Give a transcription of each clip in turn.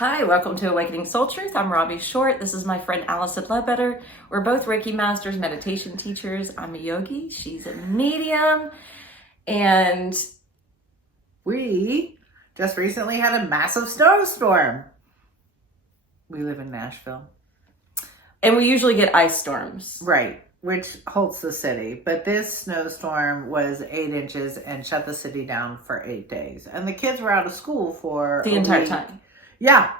Hi, welcome to Awakening Soul Truth. I'm Robbie Short. This is my friend Allison Ledbetter. We're both Reiki masters, meditation teachers. I'm a yogi. She's a medium. And we just recently had a massive snowstorm. We live in Nashville. And we usually get ice storms. Right, which halts the city. But this snowstorm was 8 inches and shut the city down for 8 days. And the kids were out of school for the entire time. Yeah,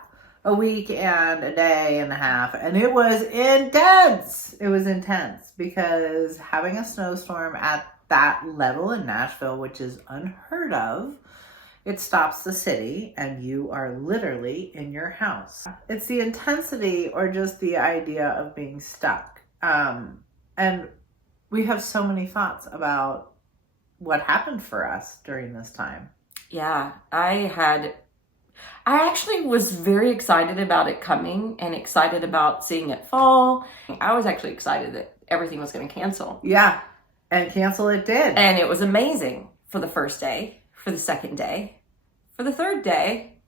a week and a day and a half. And it was intense. It was intense because having a snowstorm at that level in Nashville, which is unheard of, it stops the city and you are literally in your house. It's the intensity or just the idea of being stuck. And we have so many thoughts about what happened for us during this time. Yeah, I actually was very excited about it coming and excited about seeing it fall. I was actually excited that everything was going to cancel. Yeah, and cancel it did. And it was amazing for the first day, for the second day, for the third day,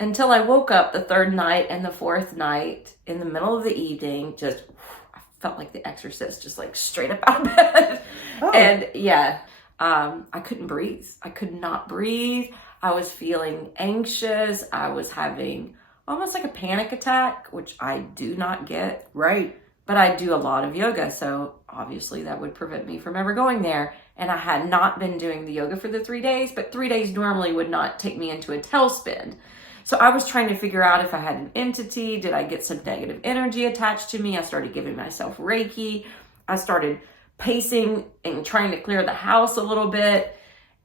until I woke up the third night and the fourth night in the middle of the evening. I felt like the Exorcist, just like straight up out of bed. Oh. And yeah, I couldn't breathe. I could not breathe. I was feeling anxious. I was having almost like a panic attack, which I do not get. Right. But I do a lot of yoga, so obviously that would prevent me from ever going there. And I had not been doing the yoga for the 3 days, but 3 days normally would not take me into a tailspin. So I was trying to figure out if I had an entity. Did I get some negative energy attached to me? I started giving myself Reiki. I started pacing and trying to clear the house a little bit.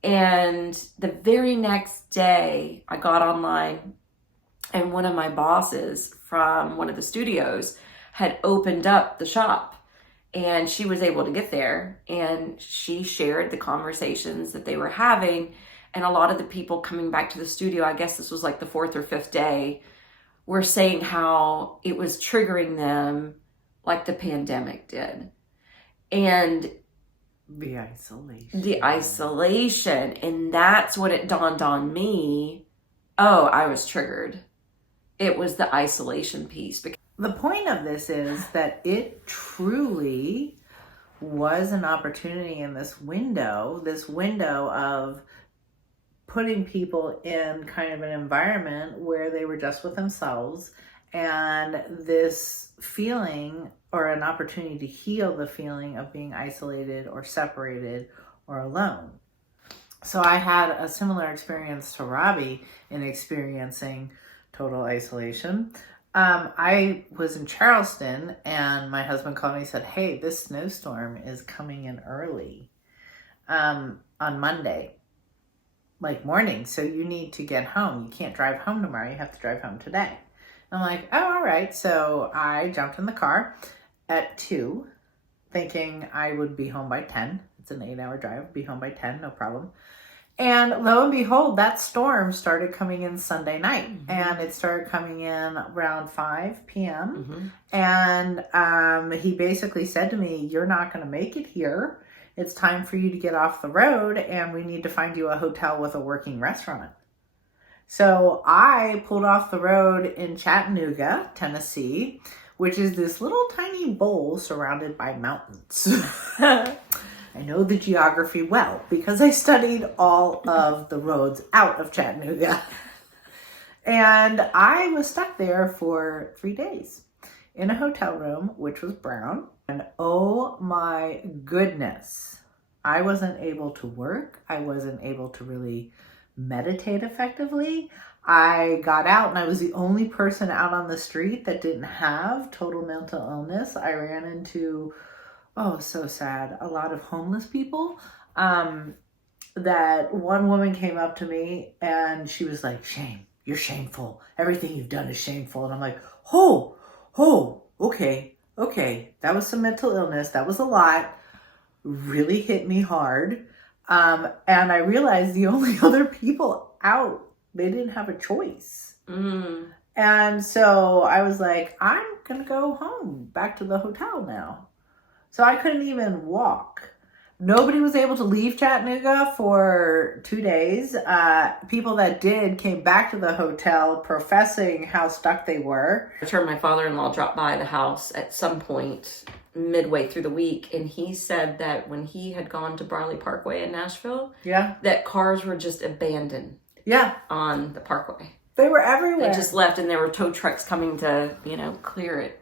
And the very next day, I got online and one of my bosses from one of the studios had opened up the shop and she was able to get there and she shared the conversations that they were having. And a lot of the people coming back to the studio, I guess this was like the 4th or 5th day, were saying how it was triggering them like the pandemic did. And the isolation. And that's what it dawned on me. Oh, I was triggered. It was the isolation piece. The point of this is that it truly was an opportunity in this window of putting people in kind of an environment where they were just with themselves, and this feeling or an opportunity to heal the feeling of being isolated or separated or alone. So I had a similar experience to Robbie in experiencing total isolation. I was in Charleston and my husband called me and said, "Hey, this snowstorm is coming in early on Monday, like morning. So you need to get home. You can't drive home tomorrow. You have to drive home today." I'm like, "Oh, all right." So I jumped in the car at 2, thinking I would be home by 10. It's an 8-hour drive. Be home by 10, no problem. And lo and behold, that storm started coming in Sunday night. Mm-hmm. And it started coming in around 5 p.m. Mm-hmm. And he basically said to me, "You're not going to make it here. It's time for you to get off the road, and we need to find you a hotel with a working restaurant." So I pulled off the road in Chattanooga, Tennessee, which is this little tiny bowl surrounded by mountains. I know the geography well because I studied all of the roads out of Chattanooga. And I was stuck there for 3 days in a hotel room, which was brown. And oh my goodness, I wasn't able to work. I wasn't able to really meditate effectively. I got out and I was the only person out on the street that didn't have total mental illness. I ran into, oh, so sad, a lot of homeless people. That one woman came up to me and she was like, "Shame, you're shameful. Everything you've done is shameful." And I'm like, oh, okay. That was some mental illness. That was a lot. Really hit me hard. And I realized the only other people out, they didn't have a choice. And so I was like, I'm going to go home, back to the hotel now. So I couldn't even walk. Nobody was able to leave Chattanooga for 2 days. People that did came back to the hotel professing how stuck they were. I heard my father-in-law drop by the house at some point midway through the week, and he said that when he had gone to Briley Parkway in Nashville, Yeah. that cars were just abandoned Yeah. on the parkway. They were everywhere. They just left, and there were tow trucks coming to, clear it.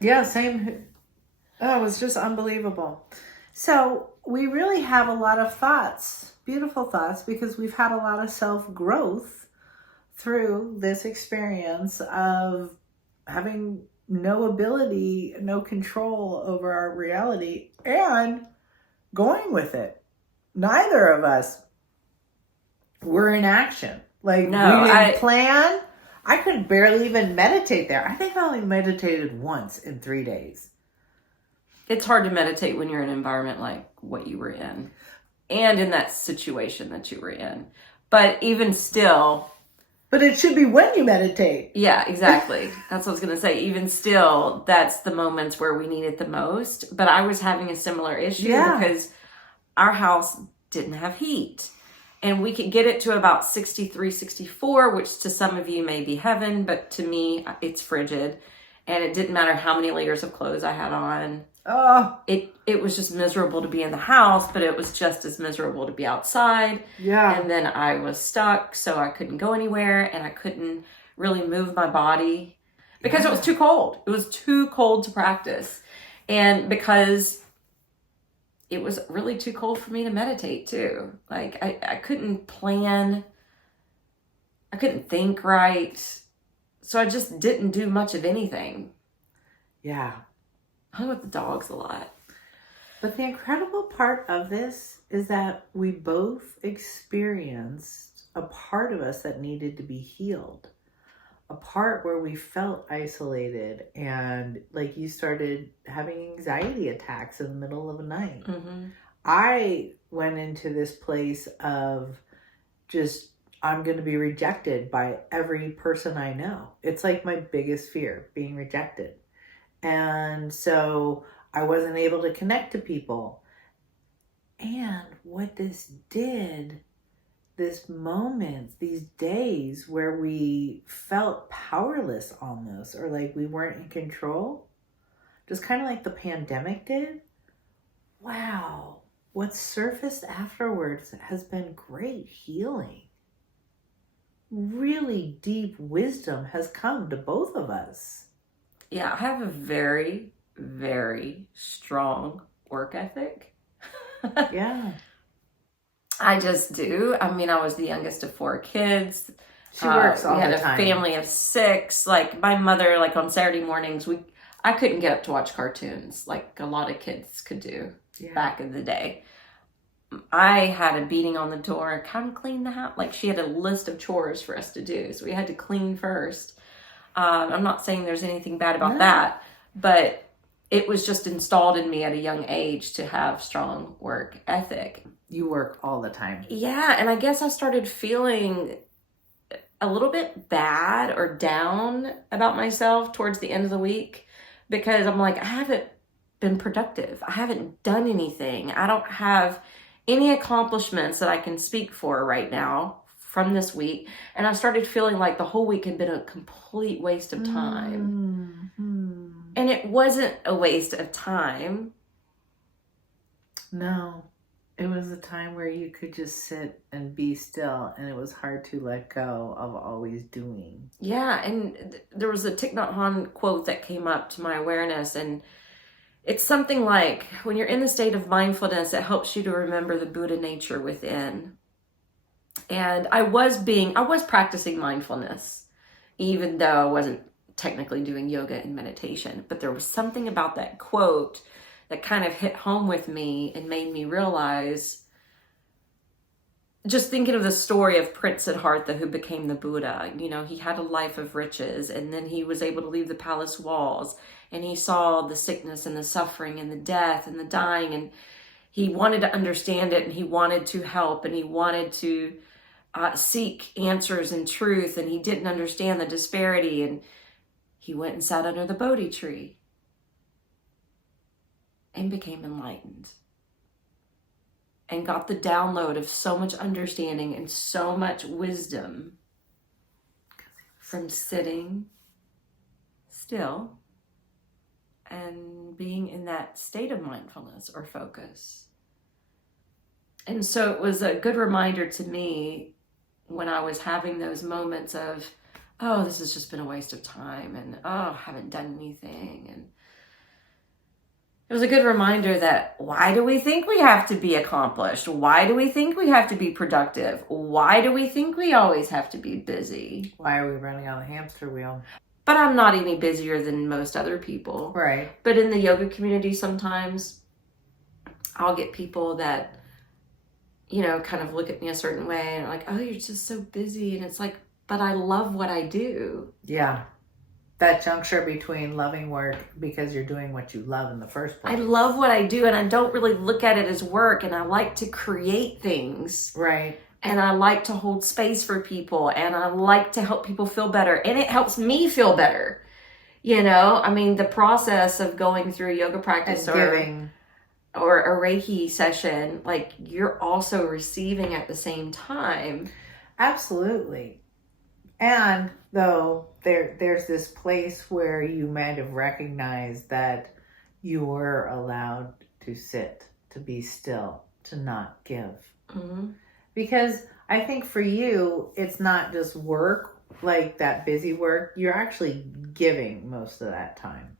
Yeah, same. Oh, it was just unbelievable. So we really have a lot of thoughts, beautiful thoughts, because we've had a lot of self-growth through this experience of having no ability, no control over our reality, and going with it. Neither of us were in action. Like, No, we didn't plan. I could barely even meditate there. I think I only meditated once in 3 days. It's hard to meditate when you're in an environment like what you were in and in that situation that you were in. But even still... But it should be when you meditate. Yeah, exactly. That's what I was going to say. Even still, that's the moments where we need it the most. But I was having a similar issue because our house didn't have heat. And we could get it to about 63, 64, which to some of you may be heaven, but to me, it's frigid. And it didn't matter how many layers of clothes I had on. Oh. It was just miserable to be in the house, but it was just as miserable to be outside. Yeah. And then I was stuck, so I couldn't go anywhere, and I couldn't really move my body because it was too cold. It was too cold to practice. And because it was really too cold for me to meditate too. Like I couldn't plan. I couldn't think right. So I just didn't do much of anything. Yeah. I hung with the dogs a lot. But the incredible part of this is that we both experienced a part of us that needed to be healed. A part where we felt isolated and like you started having anxiety attacks in the middle of the night. Mm-hmm. I went into this place of just, I'm going to be rejected by every person I know. It's like my biggest fear, being rejected. And so I wasn't able to connect to people. And what this did, this moment, these days where we felt powerless almost, or like we weren't in control, just kind of like the pandemic did. Wow, what surfaced afterwards has been great healing. Really deep wisdom has come to both of us. Yeah, I have a very, very strong work ethic. Yeah. I just do. I mean, I was the youngest of 4 kids. She works all the time. We had a family of 6. Like my mother, like on Saturday mornings, I couldn't get up to watch cartoons like a lot of kids could do back in the day. I had a beating on the door, come clean the house. Like she had a list of chores for us to do. So we had to clean first. I'm not saying there's anything bad about that, but it was just installed in me at a young age to have strong work ethic. You work all the time. Yeah, and I guess I started feeling a little bit bad or down about myself towards the end of the week because I'm like, I haven't been productive. I haven't done anything. I don't have any accomplishments that I can speak for right now from this week. And I started feeling like the whole week had been a complete waste of time. Mm-hmm. And it wasn't a waste of time. No. It was a time where you could just sit and be still, and it was hard to let go of always doing. Yeah, and there was a Thich Nhat Hanh quote that came up to my awareness, and it's something like, when you're in the state of mindfulness, it helps you to remember the Buddha nature within. And I was practicing mindfulness, even though I wasn't technically doing yoga and meditation, but there was something about that quote that kind of hit home with me and made me realize, just thinking of the story of Prince Siddhartha who became the Buddha. You know, he had a life of riches, and then he was able to leave the palace walls, and he saw the sickness and the suffering and the death and the dying, and he wanted to understand it, and he wanted to help, and he wanted to seek answers and truth, and he didn't understand the disparity, and he went and sat under the Bodhi tree and became enlightened. and got the download of so much understanding and so much wisdom from sitting still and being in that state of mindfulness or focus. And so it was a good reminder to me when I was having those moments of, oh, this has just been a waste of time, and oh, I haven't done anything. And it was a good reminder that why do we think we have to be accomplished? Why do we think we have to be productive? Why do we think we always have to be busy? Why are we running on the hamster wheel? But I'm not any busier than most other people. Right. But in the yoga community, sometimes I'll get people that, you know, kind of look at me a certain way and are like, oh, you're just so busy. And it's like, but I love what I do. Yeah. That juncture between loving work because you're doing what you love in the first place. I love what I do, and I don't really look at it as work, and I like to create things. Right. And I like to hold space for people, and I like to help people feel better, and it helps me feel better. You know, I mean, the process of going through a yoga practice or a Reiki session, like, you're also receiving at the same time. Absolutely. And though there's this place where you might have recognized that you were allowed to sit, to be still, to not give. Mm-hmm. Because I think for you, it's not just work, like that busy work. You're actually giving most of that time.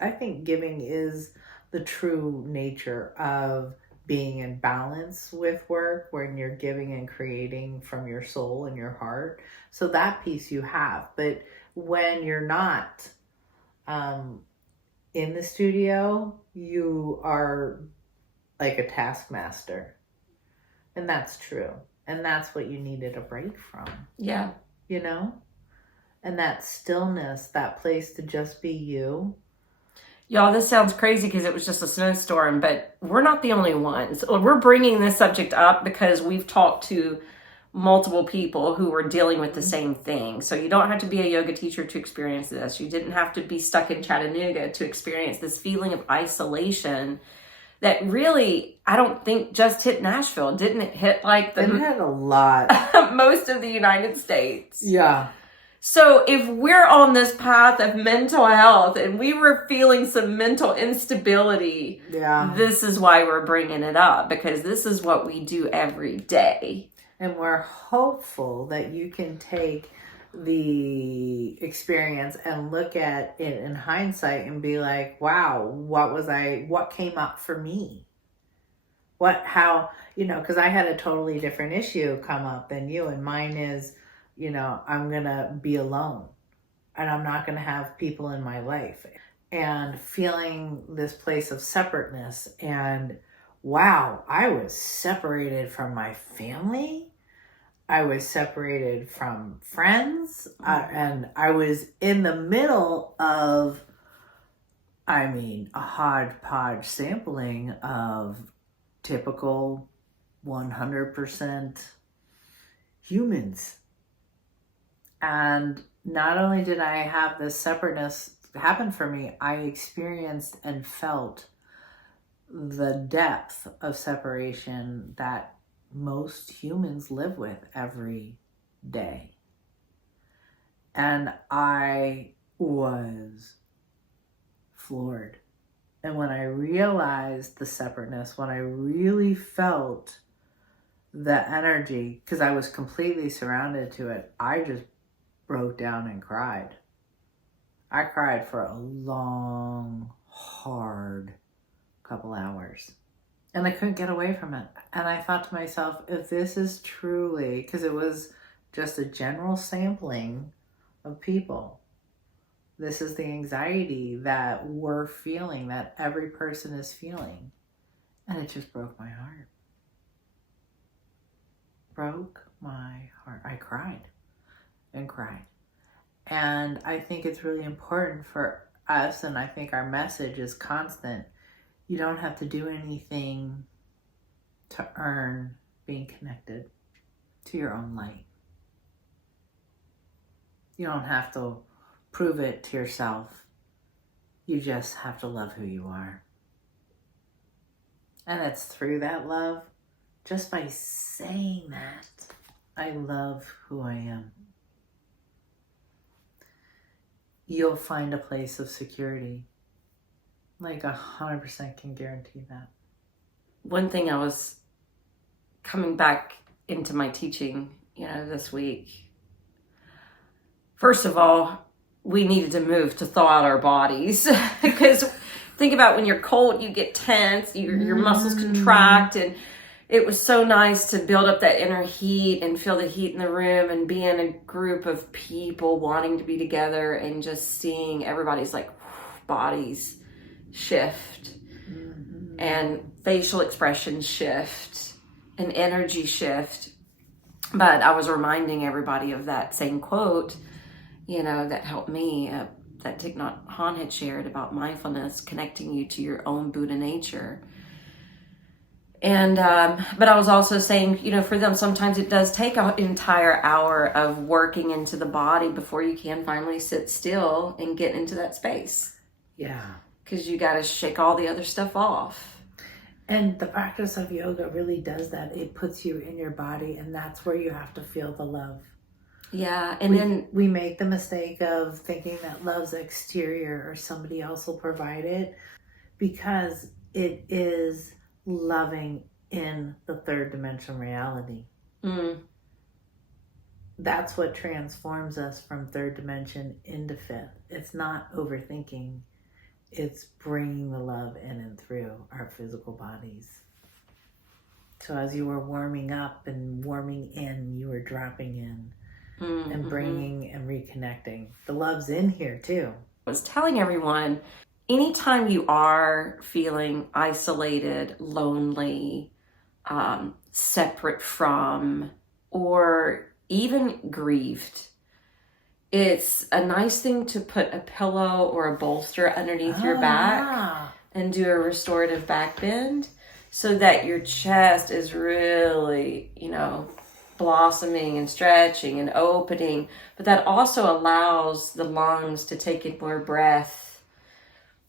I think giving is the true nature of being in balance with work, when you're giving and creating from your soul and your heart. So that piece you have. But when you're not in the studio, you are like a taskmaster. And that's true. And that's what you needed a break from. Yeah. You know? And that stillness, that place to just be you. Y'all, this sounds crazy because it was just a snowstorm, but we're not the only ones. We're bringing this subject up because we've talked to multiple people who were dealing with the same thing. So you don't have to be a yoga teacher to experience this. You didn't have to be stuck in Chattanooga to experience this feeling of isolation that really, I don't think just hit Nashville. Didn't it hit like It had a lot. most of the United States? Yeah. So if we're on this path of mental health and we were feeling some mental instability, this is why we're bringing it up, because this is what we do every day. And we're hopeful that you can take the experience and look at it in hindsight and be like, wow, what came up for me? Because I had a totally different issue come up than you, and mine is, I'm going to be alone and I'm not going to have people in my life, and feeling this place of separateness. And wow, I was separated from my family. I was separated from friends. And I was in the middle of, a hodgepodge sampling of typical 100% humans. And not only did I have this separateness happen for me, I experienced and felt the depth of separation that most humans live with every day. And I was floored. And when I realized the separateness, when I really felt the energy, because I was completely surrounded to it, I just broke down and cried. I cried for a long, hard couple hours. And I couldn't get away from it. And I thought to myself, if this is truly, because it was just a general sampling of people, this is the anxiety that we're feeling, that every person is feeling. And it just broke my heart. Broke my heart. I cried and cried. And I think it's really important for us, and I think our message is constant. You don't have to do anything to earn being connected to your own light. You don't have to prove it to yourself. You just have to love who you are. And it's through that love, just by saying that, I love who I am, you'll find a place of security. Like 100% can guarantee that. One thing I was coming back into my teaching, this week. First of all, we needed to move to thaw out our bodies because think about when you're cold, you get tense, your muscles contract, and it was so nice to build up that inner heat and feel the heat in the room and be in a group of people wanting to be together and just seeing everybody's like bodies shift and facial expressions shift and energy shift. But I was reminding everybody of that same quote, that helped me, that Thich Nhat Hanh had shared about mindfulness, connecting you to your own Buddha nature. And, but I was also saying, for them, sometimes it does take an entire hour of working into the body before you can finally sit still and get into that space. Yeah. Because you got to shake all the other stuff off. And the practice of yoga really does that. It puts you in your body, and that's where you have to feel the love. Yeah, and we make the mistake of thinking that love's exterior or somebody else will provide it, because it is loving in the third dimension reality. That's what transforms us from third dimension into fifth. It's not overthinking. It's bringing the love in and through our physical bodies. So as you were warming up and warming in, you were dropping in and bringing and reconnecting. The love's in here too. I was telling everyone, anytime you are feeling isolated, lonely, separate from, or even grieved, it's a nice thing to put a pillow or a bolster underneath your back and do a restorative back bend so that your chest is really, blossoming and stretching and opening. But that also allows the lungs to take in more breath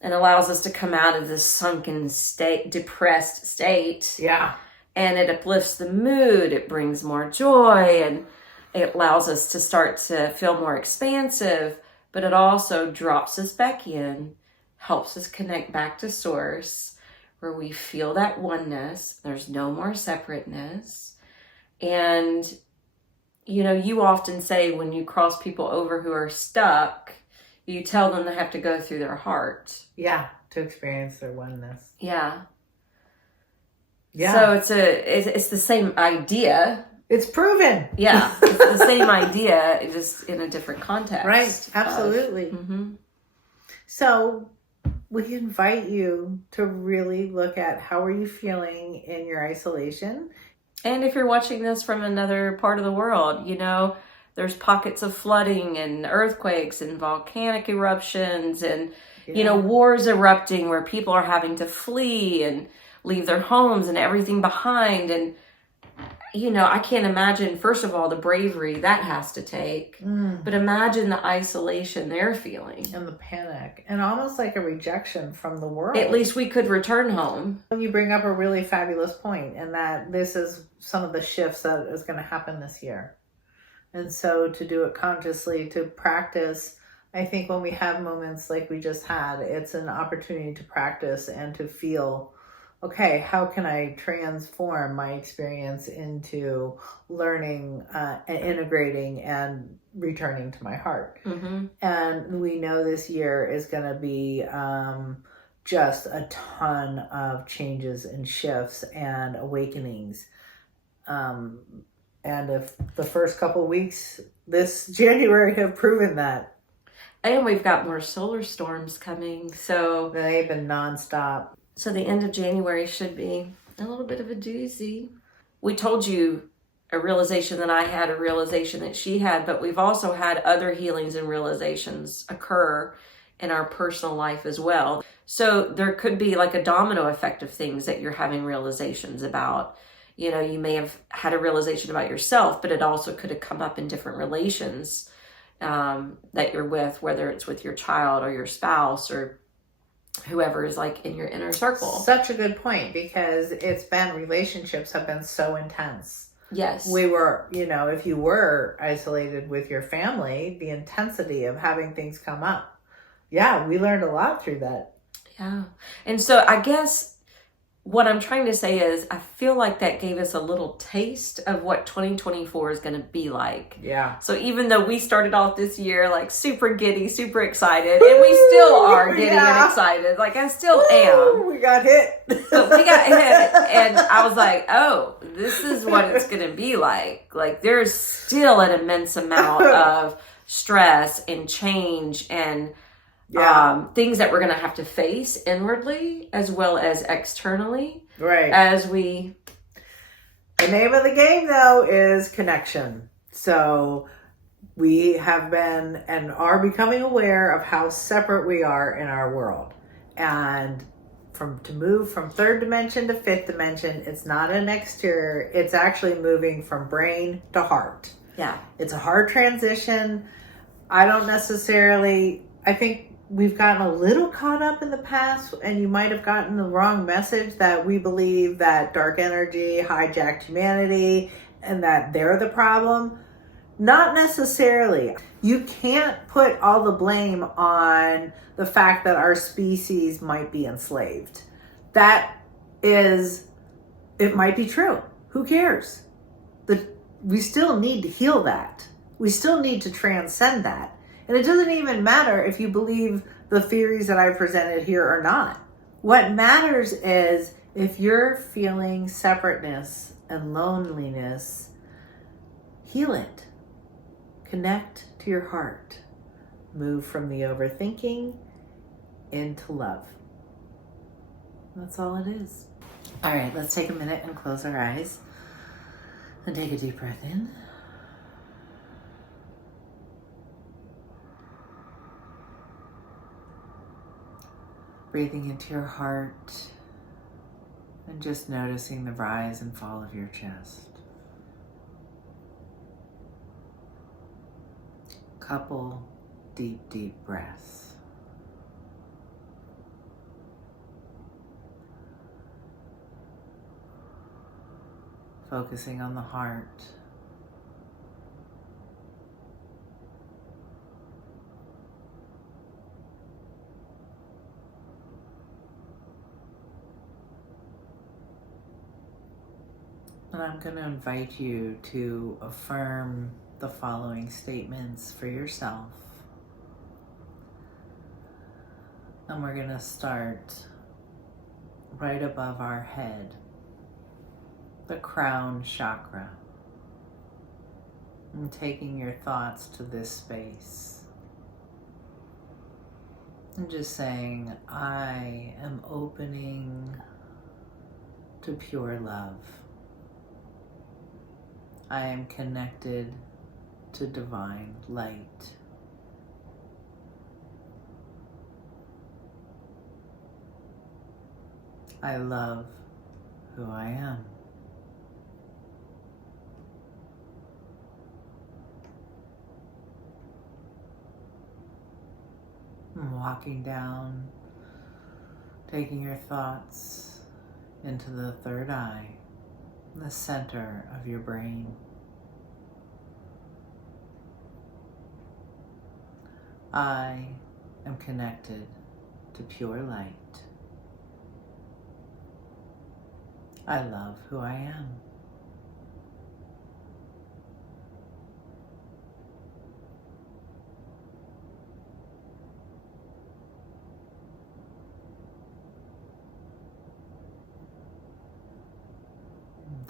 and allows us to come out of this sunken state, depressed state. Yeah. And it uplifts the mood. It brings more joy, and it allows us to start to feel more expansive, but it also drops us back in, helps us connect back to source, where we feel that oneness. There's no more separateness. And, you often say when you cross people over who are stuck, you tell them they have to go through their heart. Yeah, to experience their oneness. Yeah. Yeah. So it's the same idea. It's proven. Yeah, it's the same idea, just in a different context. Right, absolutely. So we invite you to really look at how are you feeling in your isolation. And if you're watching this from another part of the world, there's pockets of flooding and earthquakes and volcanic eruptions and, wars erupting where people are having to flee and leave their homes and everything behind. And I can't imagine, first of all, the bravery that has to take, but imagine the isolation they're feeling. And the panic, and almost like a rejection from the world. At least we could return home. You bring up a really fabulous point, and that this is some of the shifts that is going to happen this year. And so to do it consciously, to practice, I think when we have moments like we just had, it's an opportunity to practice and to feel, okay, how can I transform my experience into learning and integrating and returning to my heart? And we know this year is going to be just a ton of changes and shifts and awakenings. And if the first couple weeks this January have proven that. And we've got more solar storms coming, so they've been nonstop. So the end of January should be a little bit of a doozy. We told you a realization that I had, a realization that she had, but we've also had other healings and realizations occur in our personal life as well. So there could be like a domino effect of things that you're having realizations about. You may have had a realization about yourself, but it also could have come up in different relations that you're with, whether it's with your child or your spouse or whoever is like in your inner circle. Such a good point, because relationships have been so intense. Yes. We were, if you were isolated with your family, the intensity of having things come up. Yeah, we learned a lot through that. Yeah. And so I guess what I'm trying to say is I feel like that gave us a little taste of what 2024 is going to be like. Yeah. So even though we started off this year like super giddy, super excited, and we still are giddy and excited. Like I still am. We got hit. But we got hit, and I was like, oh, this is what it's going to be like. Like there's still an immense amount of stress and change and things that we're going to have to face inwardly as well as externally. Right. The name of the game, though, is connection. So we have been and are becoming aware of how separate we are in our world. And to move from third dimension to fifth dimension, it's not an exterior. It's actually moving from brain to heart. Yeah. It's a hard transition. I think we've gotten a little caught up in the past, and you might have gotten the wrong message that we believe that dark energy hijacked humanity and that they're the problem. Not necessarily. You can't put all the blame on the fact that our species might be enslaved. It might be true. Who cares? We still need to heal that. We still need to transcend that. And it doesn't even matter if you believe the theories that I presented here or not. What matters is if you're feeling separateness and loneliness, heal it. Connect to your heart. Move from the overthinking into love. That's all it is. All right, let's take a minute and close our eyes and take a deep breath in. Breathing into your heart and just noticing the rise and fall of your chest. Couple deep, deep breaths. Focusing on the heart. And I'm going to invite you to affirm the following statements for yourself. And we're going to start right above our head, the crown chakra. And taking your thoughts to this space. And just saying, I am opening to pure love. I am connected to divine light. I love who I am. I'm walking down, taking your thoughts into the third eye, the center of your brain. I am connected to pure light. I love who I am.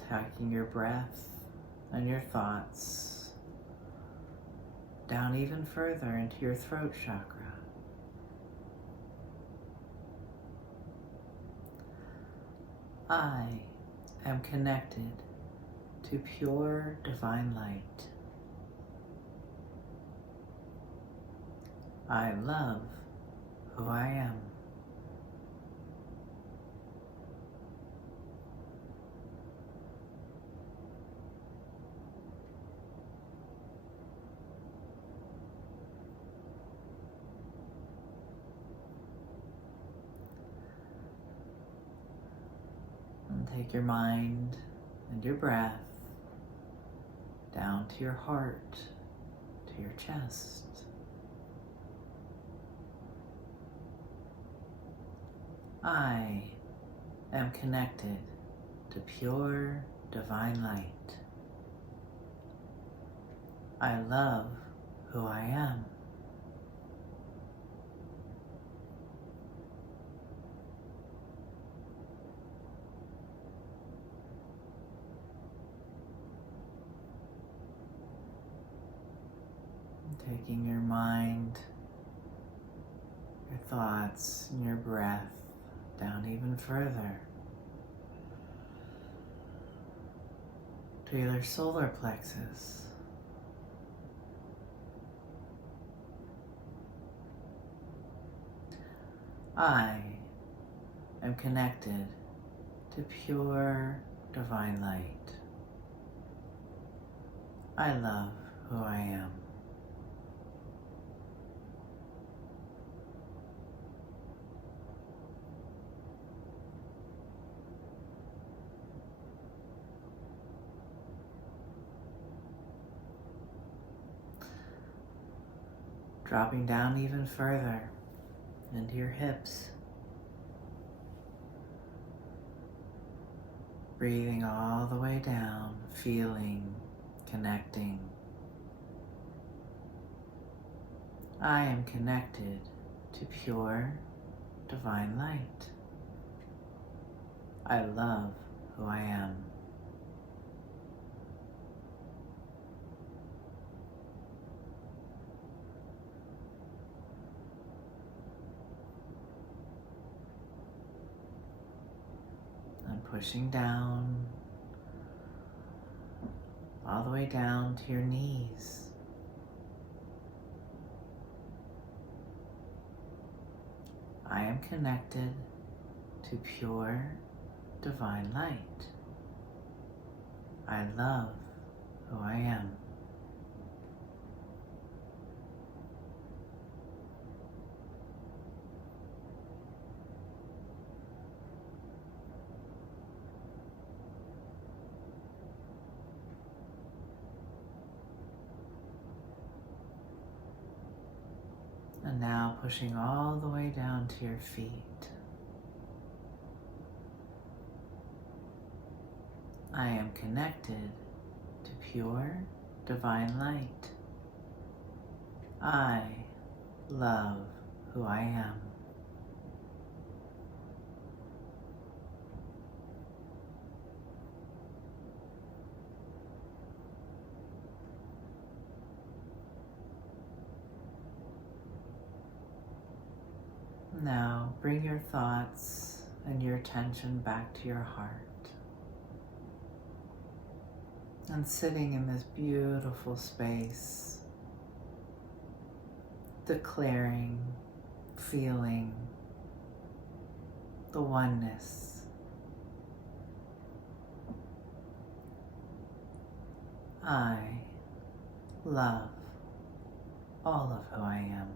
Taking your breath and your thoughts down even further into your throat chakra. I am connected to pure divine light. I love who I am. take your mind and your breath down to your heart, to your chest. I am connected to pure divine light. I love who I am. Taking your mind, your thoughts, and your breath down even further to your solar plexus. I am connected to pure divine light. I love who I am. Dropping down even further into your hips. Breathing all the way down, feeling, connecting. I am connected to pure divine light. I love who I am. And pushing down, all the way down to your knees. I am connected to pure divine light. I love who I am. And now pushing all the way down to your feet. I am connected to pure divine light. I love who I am. Now bring your thoughts and your attention back to your heart. And sitting in this beautiful space, declaring, feeling the oneness. I love all of who I am.